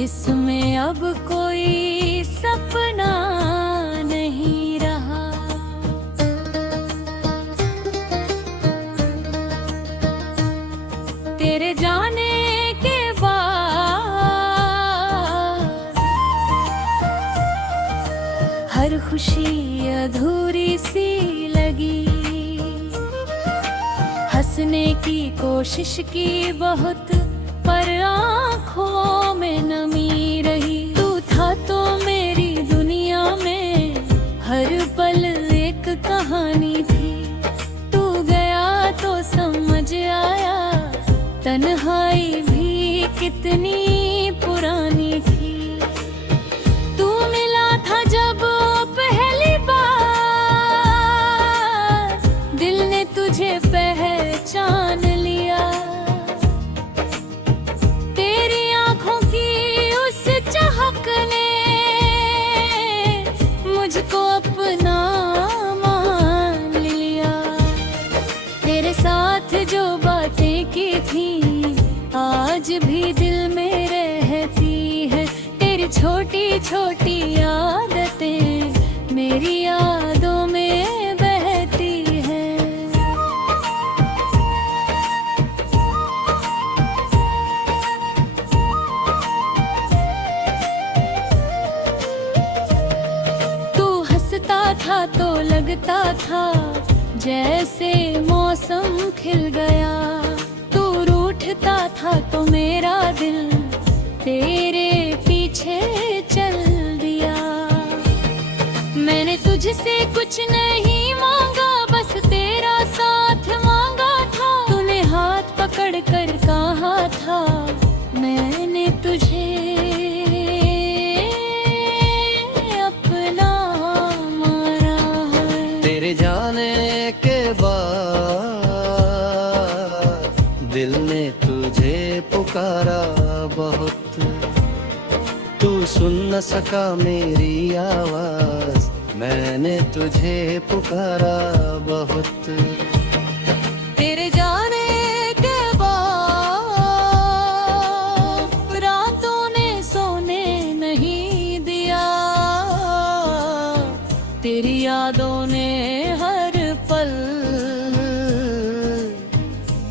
इसमें अब कोई सपना नहीं रहा। तेरे जाने के बाद हर खुशी अधूरी सी लगी। हंसने की कोशिश की बहुत, पर आँखों में नमी रही। तू था तो मेरी दुनिया में हर पल एक कहानी थी। तू गया तो समझ आया तन्हाई भी कितनी पुरानी थी। तू मिला था जब पहली बार, दिल ने तुझे पहचान लिया। तेरी आंखों की उस चहक ने मुझको अपना मान लिया। तेरे साथ जो बातें की थी आज भी दिल में रहती है। तेरी छोटी छोटी आदतें मेरी यादों में बहती हैं। तू हंसता था तो लगता था जैसे मौसम खिल गया। तू रूठता था तो मेरा दिल तेरे पीछे चल दिया। मैंने तुझसे कुछ नहीं मांगा, बस तेरा साथ मांगा था। तूने हाथ पकड़ कर कहा था मैंने तुझे अपना माना है। तेरे जाने के बाद दिल ने तुझे पुकारा बहुत। तू सुन न सका मेरी आवाज, मैंने तुझे पुकारा बहुत। तेरे जाने के बाद रातों ने सोने नहीं दिया। तेरी यादों ने हर पल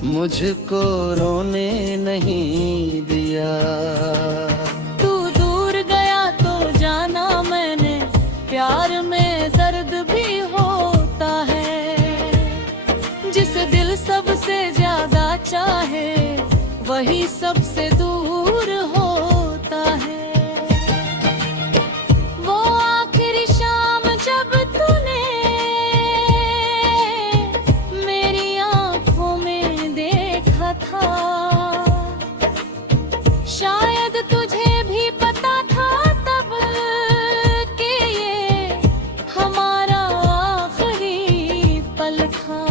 मुझको रोने नहीं दिया। तू दूर गया तो जाना मैंने, प्यार में दर्द भी होता है। जिस दिल सबसे ज्यादा चाहे वही सबसे दूर होता है। वो आखिरी शाम जब तूने मेरी आंखों में देखा था, शायद तुझे भी पता था तब कि ये हमारा आखिरी पल था।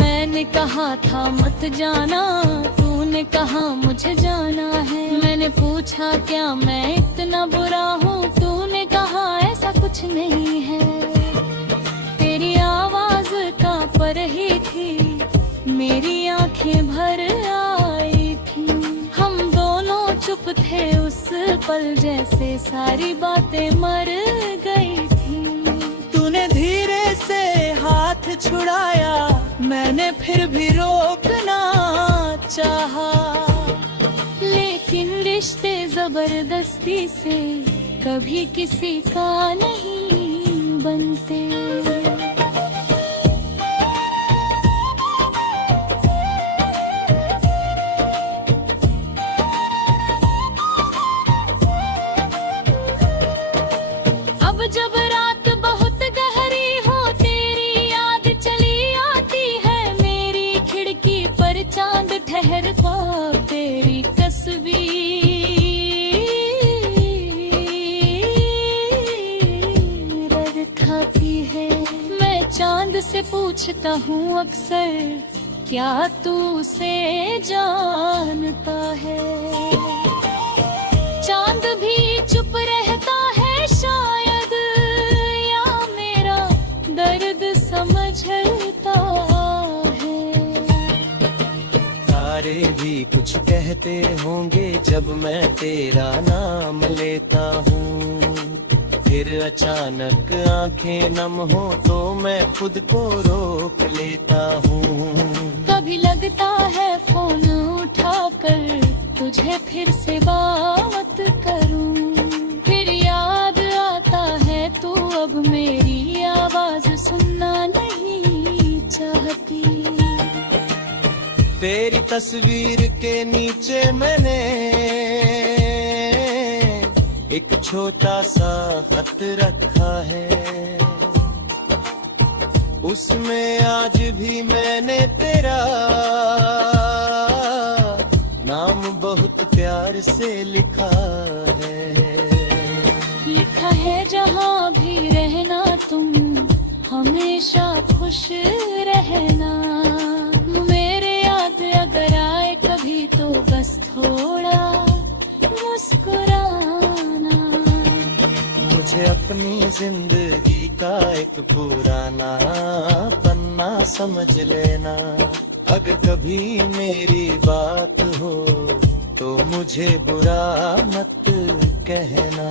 मैंने कहा था मत जाना, तूने कहा मुझे जाना है। मैंने पूछा क्या मैं इतना बुरा हूँ, तूने कहा ऐसा कुछ नहीं है। तेरी आवाज कांप रही थी, मेरी आंखें भर आई थी। हम दोनों चुप थे उस पल, जैसे सारी बातें मर गई थी। तूने धीरे से हाथ छुड़ाया, मैंने फिर भी रोकना चाहा। लेकिन रिश्ते जबरदस्ती से कभी किसी का नहीं बनते। अब जब रात बहुत गहरी हो, तेरी याद चली आती है। मेरी खिड़की पर चांद ठहरता तेरी तस्वीर खाती है। मैं चांद से पूछता हूँ अक्सर, क्या तू उसे जानता है? चांद भी चुप रहता है शायद, या मेरा दर्द समझता है। तारे भी कुछ कुछ कहते होंगे जब मैं तेरा नाम लेता हूँ, फिर अचानक आंखें नम हो तो मैं खुद को रोक लेता हूँ। कभी लगता है फोन उठाकर तुझे फिर से बात करूं, फिर याद आता है तू अब मेरी आवाज सुनना नहीं चाहती। तेरी तस्वीर के नीचे मैंने एक छोटा सा खत रखा है, उसमें आज भी मैंने तेरा नाम बहुत प्यार से लिखा है। लिखा है जहाँ भी रहना तुम हमेशा खुश रहना, मेरे याद अगर आए कभी तो बस थोड़ा मुस्कुराना। मुझे अपनी जिंदगी का एक पुराना पन्ना समझ लेना, अगर कभी मेरी बात हो तो मुझे बुरा मत कहना।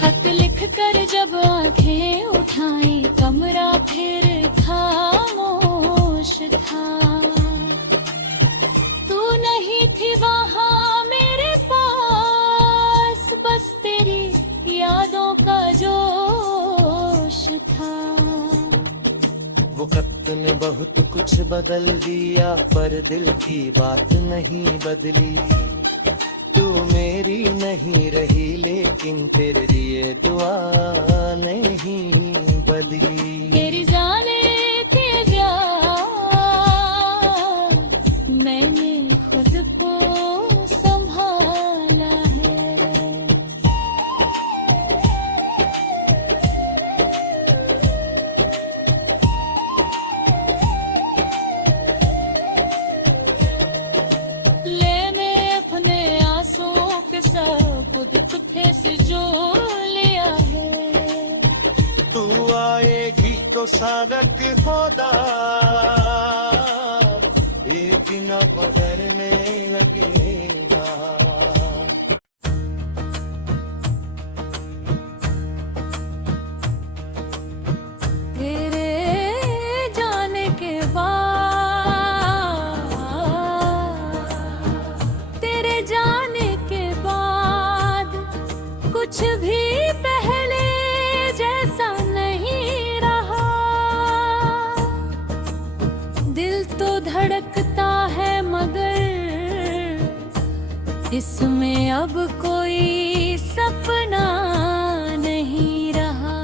खत लिख कर जब आंखें उठाई कमरा फिर खामोश था, तू नहीं थी वहाँ मेरे पास, बस तेरी यादों का जोश था। वो खत ने बहुत कुछ बदल दिया पर दिल की बात नहीं बदली, तू मेरी नहीं रही लेकिन तेरे लिए दुआ नहीं बदली। तेरी जाने के प्यार मैंने खुद को संभाला है। ले मैं अपने आंसुओं के साथ खुद तुझे से जो लिया है, तू आएगी तो सारक होदा ये बिना बदलने लगेगा। तेरे जाने के बाद, तेरे जाने के बाद कुछ भी पहले जैसा नहीं रहा। दिल तो धड़कता है मगर इसमें अब कोई सपना नहीं रहा।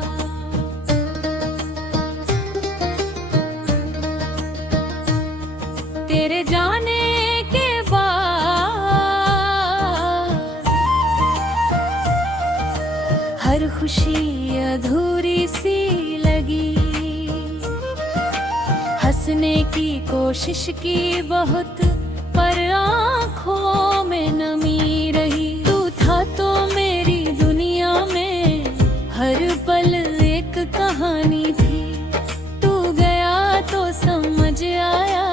तेरे जाने के बाद हर खुशी अधूरी सी लगी, हंसने की कोशिश की बहुत पर आँखों में नमी रही। तू था तो मेरी दुनिया में हर पल एक कहानी थी, तू गया तो समझ आया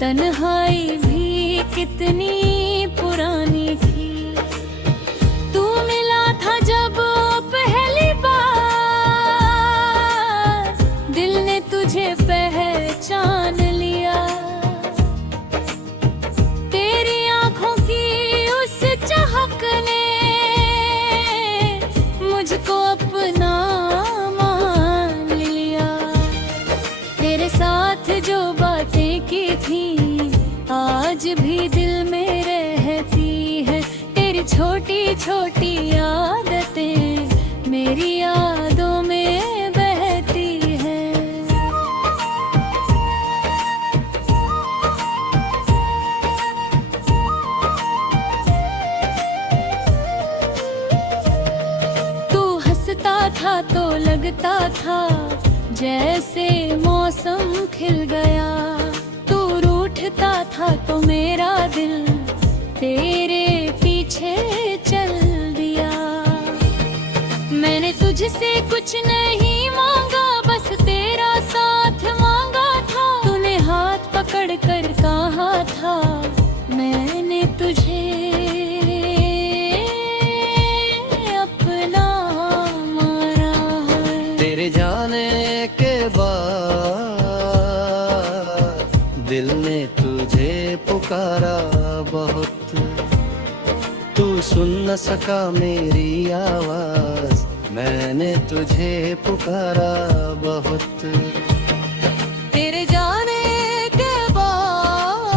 तन्हाई भी कितनी पुरानी थी। तू मिला था जब पहली बार, दिल ने तुझे पहचान लिया। तेरी आंखों की उस चाहक ने मुझको अपना मान लिया। तेरे साथ जो बातें की थी आज भी दिल में रहती है, तेरी छोटी छोटी आदतें मेरी यादों में बहती है। तू हंसता था तो लगता था जैसे मौसम खिल गया, तू रूठता था तो मेरा दिल तेरे पीछे चल दिया। मैंने तुझसे कुछ नहीं मांगा, बस तेरा साथ मांगा था। तूने हाथ पकड़ कर कहा था पुकारा बहुत, तू सुन न सका मेरी आवाज, मैंने तुझे पुकारा बहुत। तेरे जाने के बाद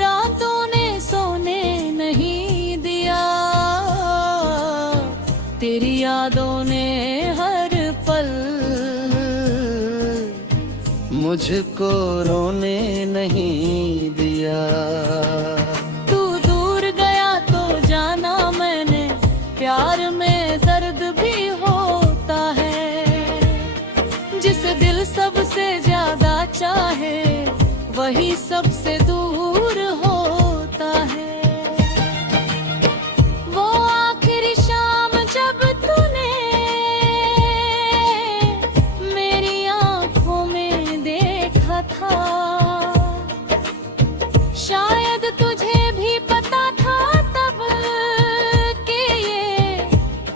रातों ने सोने नहीं दिया, तेरी यादों ने हर पल मुझको रोने नहीं दिया। तू दूर गया तो जाना मैंने, प्यार में दर्द भी होता है। जिस दिल सबसे ज्यादा चाहे वही सबसे दूर होता है। वो आखिरी शाम जब तूने मेरी आंखों में देखा था, शायद तुझे भी पता था तब कि ये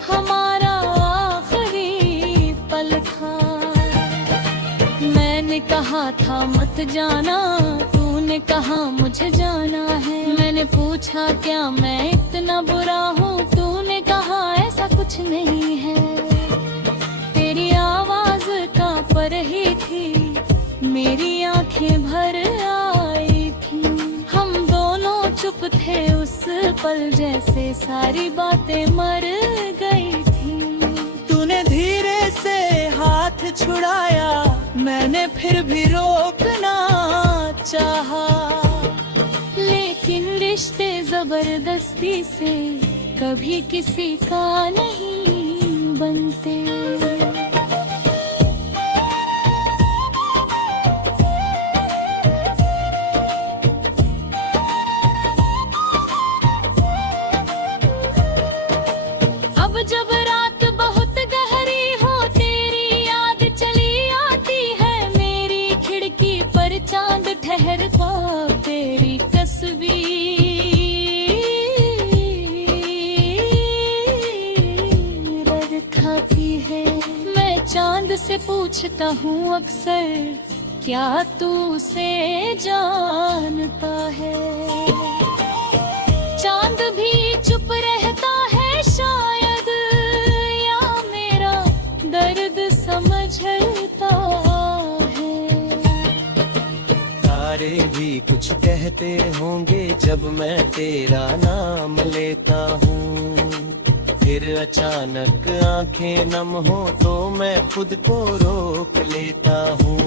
हमारा आखिरी पल था। मैंने कहा था मत जाना, तूने कहा मुझे जाना है। मैंने पूछा क्या मैं इतना बुरा हूँ, तूने कहा ऐसा कुछ नहीं है। तेरी आवाज कांप रही थी, मेरी आंखें भर आई थी। हम दोनों चुप थे उस पल, जैसे सारी बातें मर गई थी। तूने धीरे से हाथ छुड़ाया, मैंने फिर भी रोकना चाहा। लेकिन रिश्ते जबरदस्ती से कभी किसी का नहीं बनते। अब जब रात बहुत गहरी हो, तेरी याद चली आती है मेरी खिड़की पर। चांद ठहरता तेरी तस्वीर खाती है। मैं चांद से पूछता हूँ अक्सर, क्या तू उसे जानता है? चांद भी चुप रहता है शायद, या मेरा दर्द समझता है। तारे भी कुछ कहते होंगे जब मैं तेरा नाम लेता हूँ। फिर अचानक आंखें नम हो तो मैं खुद को रोक लेता हूँ।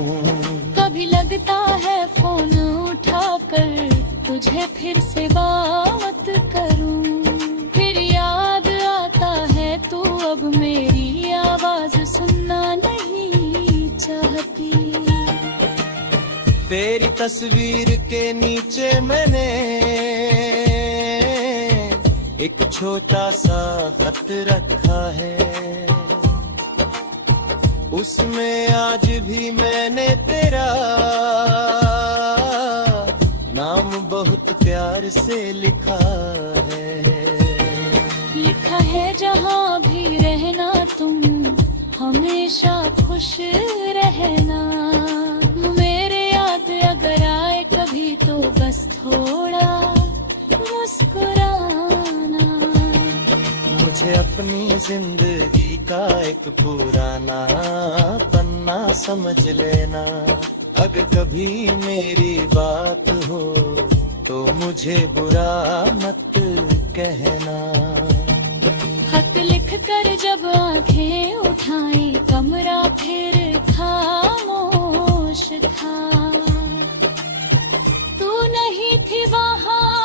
कभी लगता है फोन उठाकर तुझे फिर से बात करूं, फिर याद आता है तू अब मेरी आवाज सुनना नहीं चाहती। तेरी तस्वीर के नीचे मैंने एक छोटा सा खत रखा है, उसमें आज भी मैंने तेरा नाम बहुत प्यार से लिखा है। लिखा है जहाँ भी रहना तुम हमेशा खुश रहना। मेरे याद अगर आए कभी तो बस थोड़ा मुस्कुराना। मुझे अपनी जिंदगी का एक पुराना पन्ना समझ लेना। अगर कभी मेरी बात हो तो मुझे बुरा मत कहना। खत लिख कर जब आंखें उठाई, कमरा फिर खामोश था। तू नहीं थी वहाँ